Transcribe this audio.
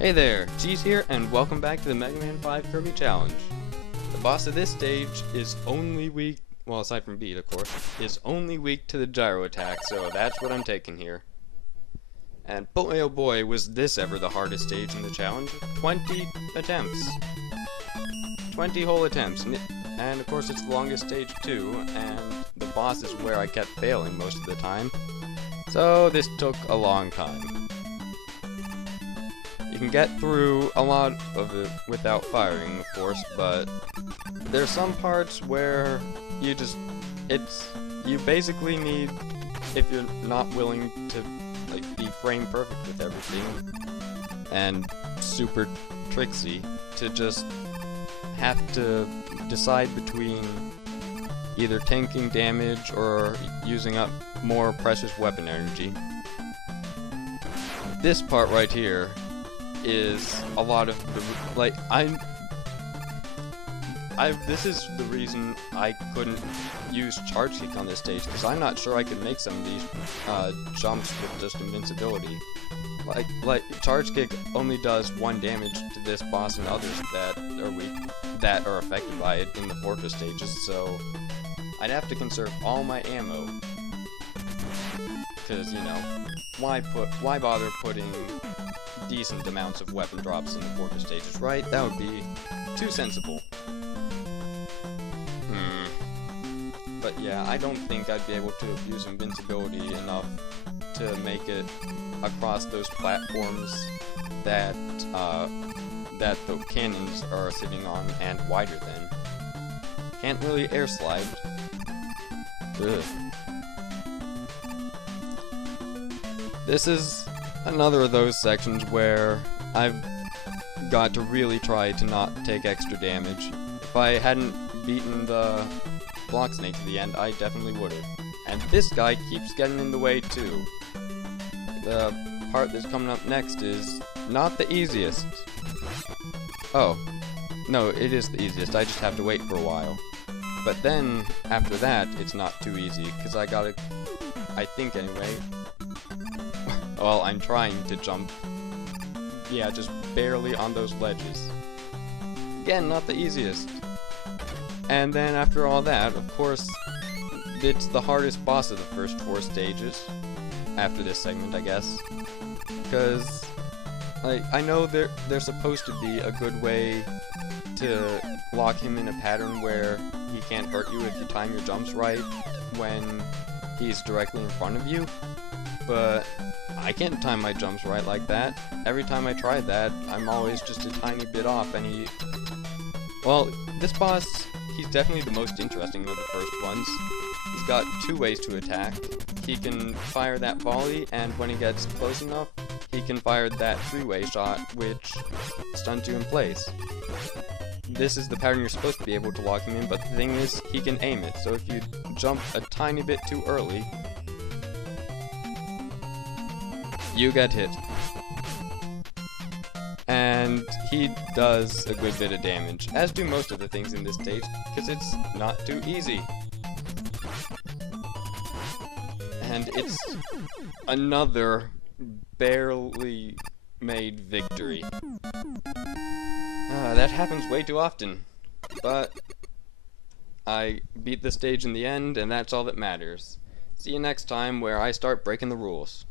Hey there, Cheese here, and welcome back to the Mega Man 5 Kirby Challenge. The boss of this stage is only weak, well aside from Beat of course, is only weak to the gyro attack, so that's what I'm taking here. And boy oh boy was this ever the hardest stage in the challenge. 20 attempts. 20 whole attempts, and of course it's the longest stage too, and the boss is where I kept failing most of the time. So this took a long time. You can get through a lot of it without firing, of course, but there's some parts where you basically need, if you're not willing to like be frame perfect with everything and super tricksy, to just have to decide between either tanking damage or using up more precious weapon energy. This part right here is a lot of the, like, this is the reason I couldn't use Charge Kick on this stage, because I'm not sure I could make some of these jumps with just invincibility. Like Charge Kick only does 1 damage to this boss and others that are weak, that are affected by it in the fortress stages, so I'd have to conserve all my ammo, because, you know, why bother putting decent amounts of weapon drops in the fortress stages, right? That would be too sensible. But yeah, I don't think I'd be able to abuse invincibility enough to make it across those platforms that that the cannons are sitting on and wider than. Can't really air slide. Ugh. This is another of those sections where I've got to really try to not take extra damage. If I hadn't beaten the block snake to the end, I definitely would've. And this guy keeps getting in the way too. The part that's coming up next is not the easiest. Oh, no, it is the easiest, I just have to wait for a while. But then, after that, it's not too easy, because I gotta, I think anyway, well, I'm trying to jump, yeah, just barely on those ledges. Again, not the easiest. And then after all that, of course, it's the hardest boss of the first 4 stages. After this segment, I guess. Because, like, I know there's supposed to be a good way to lock him in a pattern where he can't hurt you if you time your jumps right when he's directly in front of you. But I can't time my jumps right like that. Every time I try that, I'm always just a tiny bit off, and well, this boss, he's definitely the most interesting of the first ones. He's got 2 ways to attack. He can fire that volley, and when he gets close enough, he can fire that 3-way shot, which stuns you in place. This is the pattern you're supposed to be able to lock him in, but the thing is, he can aim it, so if you jump a tiny bit too early, you get hit. And he does a good bit of damage, as do most of the things in this stage, because it's not too easy. And it's another barely made victory. That happens way too often, but I beat the stage in the end, and that's all that matters. See you next time, where I start breaking the rules.